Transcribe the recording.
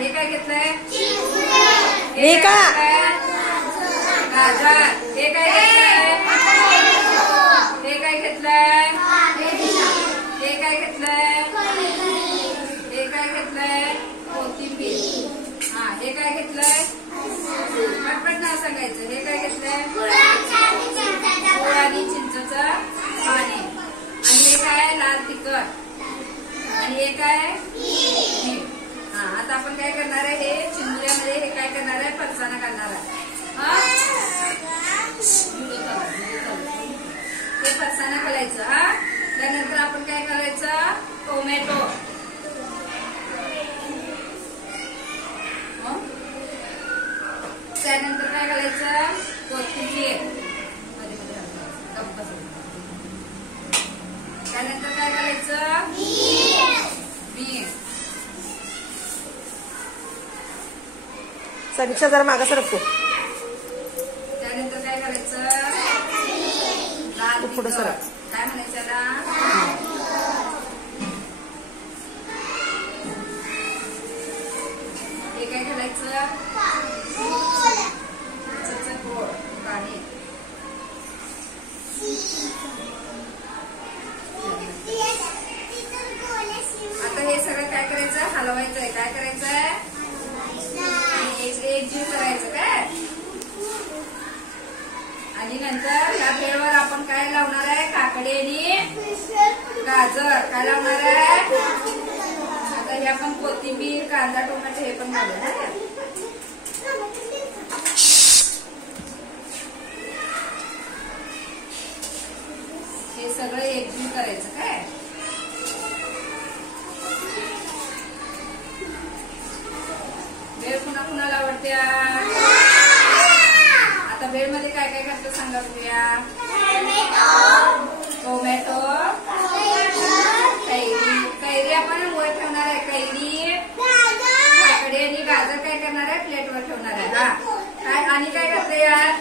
हे काय घेतलंय? हे का? गाजर. हे काय घेतलंय? हे काय घेतलंय? हे काय घेतलंय? हे काय घेतलंय? कोथिंबीर. हा, हे काय घेतलंय? पटपट नाव सांगायचं. हे काय घेतलंय? गुळ आणि चिंचेचं पाणी. आणि हे काय? लाल तिखट. आणि हे काय? मीठ. हा, आता आपण काय करणार आहे? हे चिंबुऱ्यामध्ये हे काय करणार आहे? फरसाणा घालणार आहे. हे फरसाणा घालायचं. हा, त्यानंतर आपण काय करायचं? टोमॅटो. त्यानंतर काय घालायचं? कोथिंबीर. त्यानंतर काय घालायचं? मीठ. समीक्षा जरा मागं सरकतो. त्यानंतर काय करायचं? लाल पुढे सरक. काय म्हणायचं त्याला? हे काय घालायचं? गोड पाणी. आता हे सगळं काय करायचं? हलवायचंय. काय करायचंय? एकजीव करायचं काय. आणि नंतर या भेळवर आपण काय लावणार आहे? काकडी आणि गाजर. काय लावणार आहे? आता हे आपण कोथिंबीर, कांदा, टोमॅटो हे पण घालूया. हे सगळं एकजीव करायचं काय. भेळ कुणा कुणाला आवडते? आता भेळ मध्ये काय काय घातलं सांगा बघूया. टोमॅटो, कैरी आपण वर ठेवणार आहे. कैरी, काकडी आणि गाजर काय करणार आहे? प्लेटवर ठेवणार आहे. हा, काय आणि काय घातलं यात?